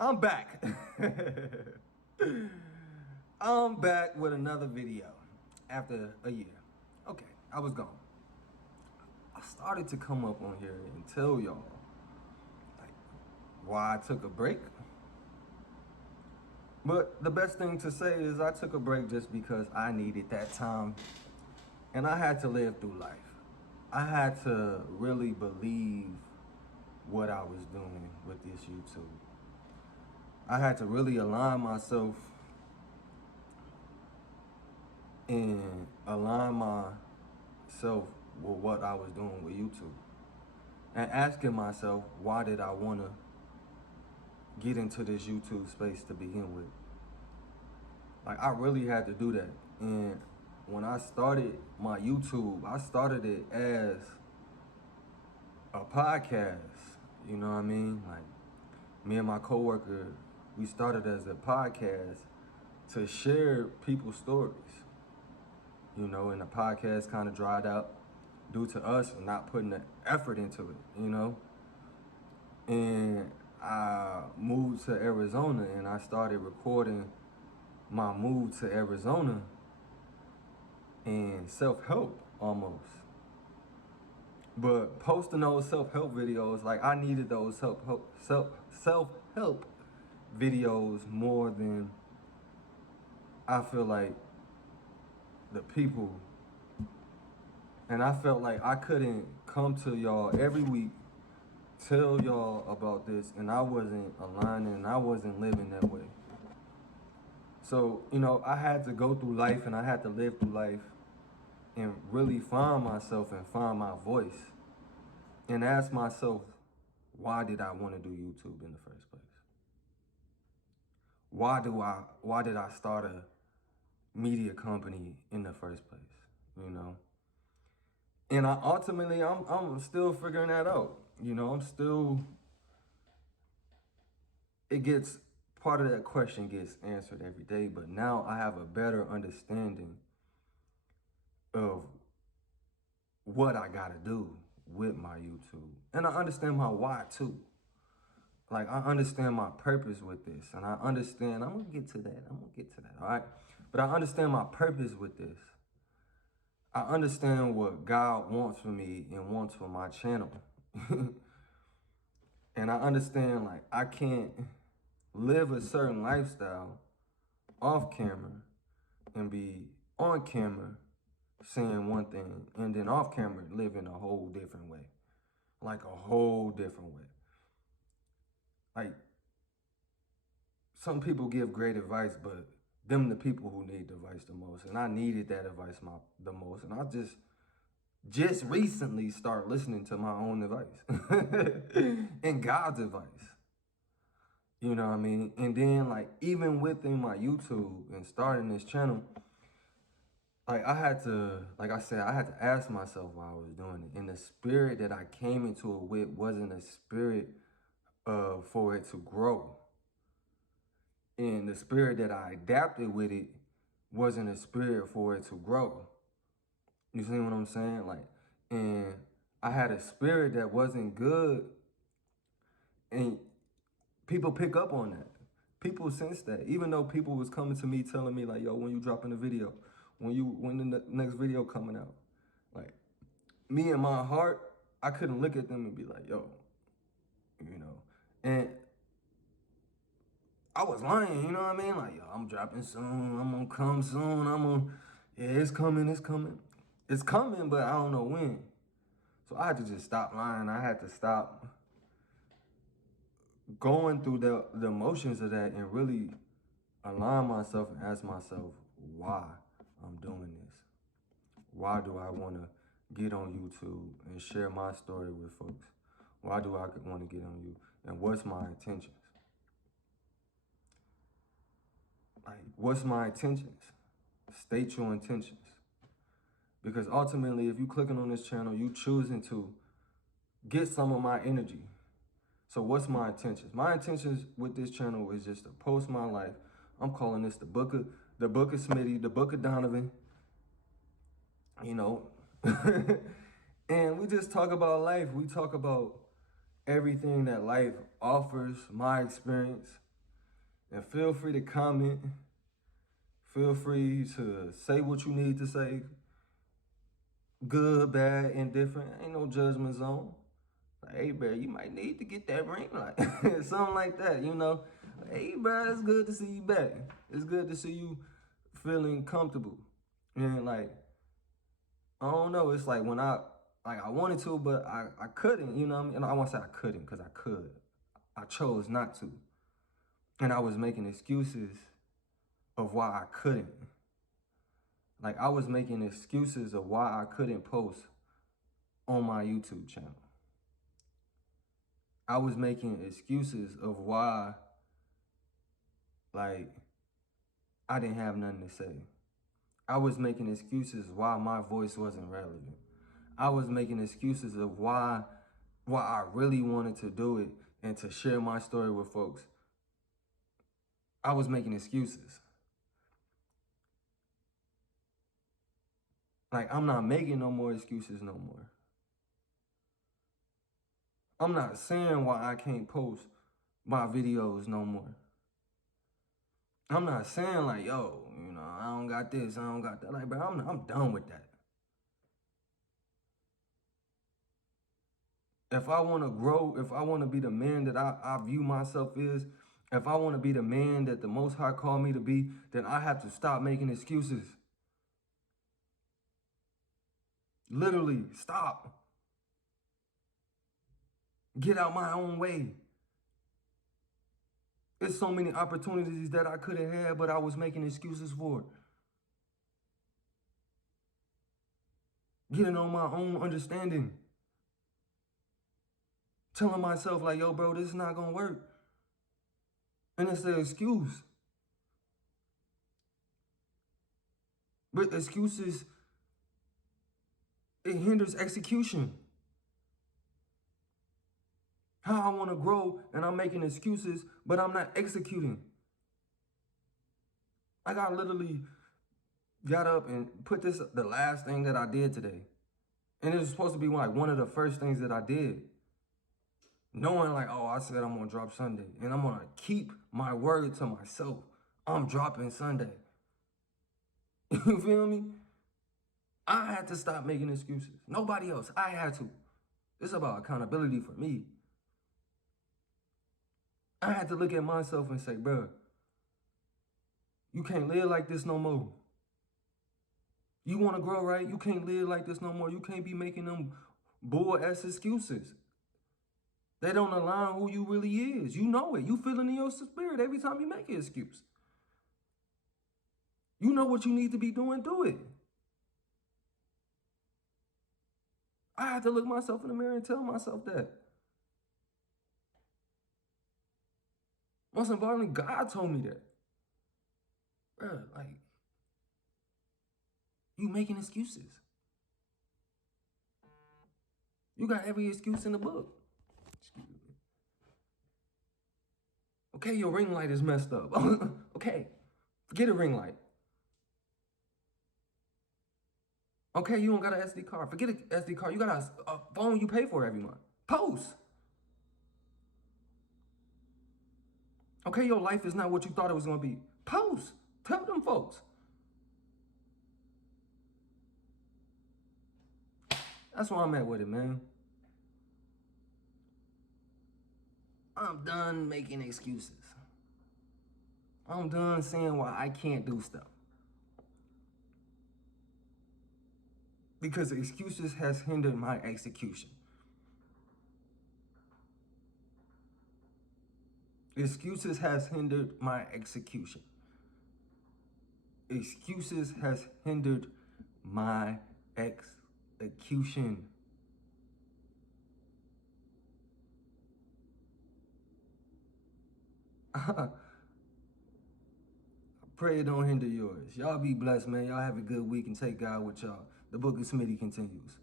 I'm back. I'm back with another video after a year. Okay, I was gone. I started to come up on here and tell y'all like why I took a break. But the best thing to say is I took a break just because I needed that time and I had to live through life. I had to really believe what I was doing with this YouTube. I had to really align myself and align myself with what I was doing with YouTube. And asking myself, why did I want to get into this YouTube space to begin with? Like, I really had to do that. And when I started my YouTube, I started it as a podcast. You know what I mean? Like, me and my coworker, we started as a podcast to share people's stories. You know, and the podcast kind of dried out due to us not putting the effort into it, you know? And I moved to Arizona and I started recording my move to Arizona and self-help almost. But posting those self-help videos, like I needed those self-help videos more than I feel like the people. And I felt like I couldn't come to y'all every week, tell y'all about this, and I wasn't aligning and I wasn't living that way. So, you know, I had to go through life and I had to live through life and really find myself and find my voice and ask myself, why did I want to do YouTube in the first place? Why did I start a media company in the first place, you know? And I'm still figuring that out. You know, part of that question gets answered every day, but now I have a better understanding of what I gotta do with my YouTube. And I understand my why too. Like, I understand my purpose with this, and I'm gonna get to that, all right? But I understand my purpose with this. I understand what God wants for me and wants for my channel. And I understand, like, I can't live a certain lifestyle off camera and be on camera saying one thing and then off camera living a whole different way. Like a whole different way. Like, some people give great advice, but them the people who need the advice the most. And I needed that advice the most. And I just recently start listening to my own advice and God's advice. You know what I mean? And then, like, even within my YouTube and starting this channel, like, I had to ask myself why I was doing it. And the spirit that I came into it with wasn't a spirit for it to grow. And the spirit that I adapted with it wasn't a spirit for it to grow. You see what I'm saying? Like, and I had a spirit that wasn't good, and people pick up on that. People sense that. Even though people was coming to me telling me like, yo, when you dropping a video, when the next video coming out, like, me in my heart, I couldn't look at them and be like, yo, you know, and I was lying, you know what I mean? Like, yo, I'm dropping soon, I'm gonna come soon, yeah, it's coming. It's coming, but I don't know when. So I had to just stop lying. I had to stop going through the emotions of that and really align myself and ask myself why I'm doing this. Why do I want to get on YouTube and share my story with folks? Why do I want to get on you? And what's my intentions? Like, what's my intentions? State your intentions. Because ultimately, if you clicking on this channel, you choosing to get some of my energy. So what's my intentions? My intentions with this channel is just to post my life. I'm calling this the book of Smitty, the book of Donovan, you know. And we just talk about life. We talk about everything that life offers, my experience, And feel free to comment. Feel free to say what you need to say. Good, bad, indifferent. Ain't no judgment zone. Like, hey, bro, you might need to get that ring light. Something like that, you know. Hey, bro, it's good to see you back. It's good to see you feeling comfortable. And, like, I don't know. It's like when I wanted to, but I couldn't, you know what I mean? And I won't say I couldn't because I could. I chose not to. And I was making excuses of why I couldn't. Like, I was making excuses of why I couldn't post on my YouTube channel. I was making excuses of why, like, I didn't have nothing to say. I was making excuses why my voice wasn't relevant. I was making excuses of why I really wanted to do it and to share my story with folks. I was making excuses. Like, I'm not making no more excuses no more. I'm not saying why I can't post my videos no more. I'm not saying like, yo, you know, I don't got this, I don't got that. Like, bro, I'm done with that. If I want to grow, if I want to be the man that I view myself as, if I want to be the man that the Most High called me to be, then I have to stop making excuses. Literally, stop. Get out my own way. There's so many opportunities that I could have had, but I was making excuses for it. Getting on my own understanding. Telling myself like, yo, bro, this is not going to work. And it's an excuse. But excuses, it hinders execution. How I want to grow and I'm making excuses, but I'm not executing. Like, I literally got up and put this, the last thing that I did today. And it was supposed to be like one of the first things that I did. Knowing like, oh, I said I'm going to drop Sunday. And I'm going to keep my word to myself. I'm dropping Sunday. You feel me? I had to stop making excuses. Nobody else. I had to. It's about accountability for me. I had to look at myself and say, bro, you can't live like this no more. You want to grow, right? You can't live like this no more. You can't be making them bull-ass excuses. They don't align who you really is. You know it. You feel it in your spirit every time you make an excuse. You know what you need to be doing, do it. I had to look myself in the mirror and tell myself that. Most importantly, God told me that. Bro, like, you making excuses. You got every excuse in the book. Excuse me. Okay, your ring light is messed up. Okay, forget a ring light. Okay, you don't got an SD card. Forget an SD card. You got a phone you pay for every month. Post. Okay, your life is not what you thought it was going to be. Post. Tell them folks. That's where I'm at with it, man. I'm done making excuses. I'm done saying why I can't do stuff. Because excuses has hindered my execution. Excuses has hindered my execution. Excuses has hindered my execution. I pray it don't hinder yours. Y'all be blessed, man. Y'all have a good week and take God with y'all. The book of Smitty continues.